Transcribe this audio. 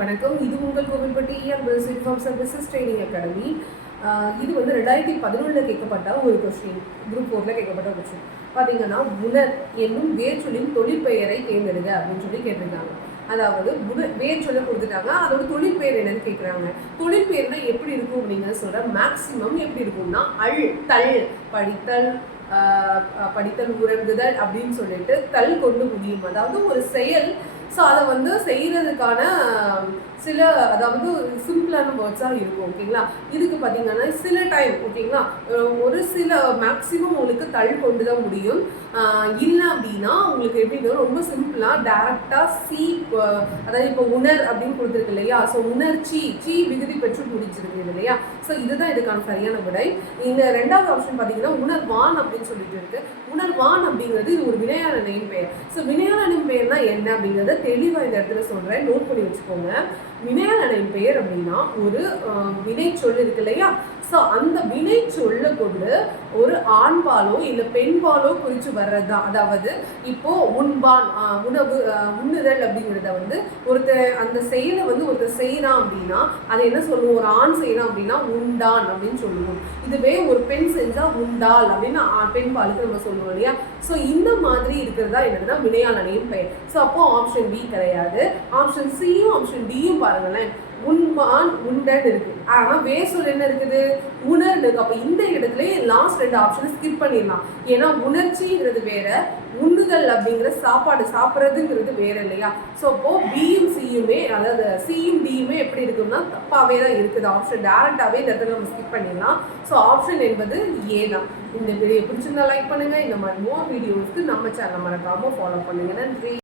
வணக்கம். இது உங்கள் Kovilpatti university services training academy. இது வந்து 2011 கேட்கப்பட்ட ஒரு கொஸ்டின், குரூப் 4 கேட்கப்பட்ட கொஸ்டின். பார்த்தீங்கன்னா, உணர் என்னும் வேர்ச்சொல்லின் தொழிற்பெயரை தேர்ந்தெடுங்க அப்படின்னு சொல்லி கேட்டிருக்காங்க. அதாவது வேர்ச்சொல்லை கொடுத்துட்டாங்க, அதோட தொழிற்பெயர் என்னன்னு கேட்குறாங்க. தொழிற்பெயர்னா எப்படி இருக்கும் அப்படிங்கிறத சொல்கிறேன். மேக்சிமம் எப்படி இருக்கும்னா தல், படித்தல், படித்தல், உறங்குதல் அப்படின்னு சொல்லிட்டு தல் கொண்டு முடியும். அதாவது ஒரு செயல். ஸோ அதை வந்து செய்கிறதுக்கான சில, அதாவது சிம்பிளான வேர்ட்ஸாக இருக்கும். ஓகேங்களா? இதுக்கு பார்த்தீங்கன்னா சில டைம், ஓகேங்களா, ஒரு சில மேக்ஸிமம் உங்களுக்கு தள் கொண்டு தான் முடியும். இல்லை அப்படின்னா உங்களுக்கு எப்படின்னா ரொம்ப சிம்பிளாக டேரெக்டாக அதாவது இப்போ உணர் அப்படின்னு கொடுத்துருக்கு இல்லையா? ஸோ உணர்ச்சி விகுதி பெற்று முடிச்சிருக்கு இல்லையா? ஸோ இதுதான் இதுக்கான சரியான விடை. இந்த ரெண்டாவது ஆப்ஷன் பார்த்தீங்கன்னா உணர்வான் அப்படின்னு சொல்லிட்டு இருக்கு. உணர்வான் அப்படிங்கிறது இது ஒரு வினையான நிலையின் பெயர். ஸோ வினையான நிலையின் பெயர்னா என்ன அப்படிங்கிறத தெளிவாக இந்த இடத்துல சொல்கிறேன், நோட் பண்ணி வச்சுக்கோங்க. வினையான நிலையின் பெயர் அப்படின்னா ஒரு வினை சொல் இருக்கு இல்லையா? ஸோ அந்த வினை சொல்ல கொண்டு ஒரு ஆண்பாலோ இல்லை பெண்பாலோ குறித்து வர்றது தான். அதாவது இப்போ உண்பான், உணவு, உண்ணுதல் அப்படிங்கிறத வந்து அந்த செயலை வந்து ஒருத்தர் செய்யறான் அப்படின்னா அதை என்ன சொல்லுவோம்? ஒரு ஆண் செய்யறான் அப்படின்னா உண்டான் அப்படின்னு சொல்லுவோம். இதுவே ஒரு பெண் செஞ்சா உண்டாள் அப்படின்னு பெண் பாலுக்கு நம்ம சொல்லுவோம் இல்லையா? ஸோ இந்த மாதிரி இருக்கிறதா என்னதுன்னா வினையால் அணையும் பெயர். ஸோ அப்போ ஆப்ஷன் பி கிடையாது. ஆப்ஷன் சியும் ஆப்ஷன் டியும் பாருங்களேன். உண்பான், உண்டன் இருக்கு. ஆனால் வேசொல் என்ன இருக்குது? உணர்ந்து இருக்கு. அப்போ இந்த இடத்துல லாஸ்ட் 2 ஆப்ஷனை ஸ்கிப் பண்ணிடலாம். ஏன்னா உணர்ச்சிங்கிறது வேற, உண்ணுதல் அப்படிங்கிற சாப்பாடு சாப்பிட்றதுங்கிறது வேற இல்லையா? ஸோ அப்போ பியும் சியுமே, அதாவது சியும் டியுமே எப்படி இருக்குன்னா தப்பாவே தான் இருக்குது. ஆப்ஷன் டேரக்டாகவே இந்த இடத்துல நம்ம ஸ்கிப் பண்ணிடலாம். ஸோ ஆப்ஷன் என்பது ஏ தான். இந்த வீடியோ பிடிச்சிருந்தா லைக் பண்ணுங்க. இந்த மாதிரி மோர் வீடியோஸ்க்கு நம்ம சேனலை மறக்காம ஃபாலோ பண்ணுங்க. நன்றி.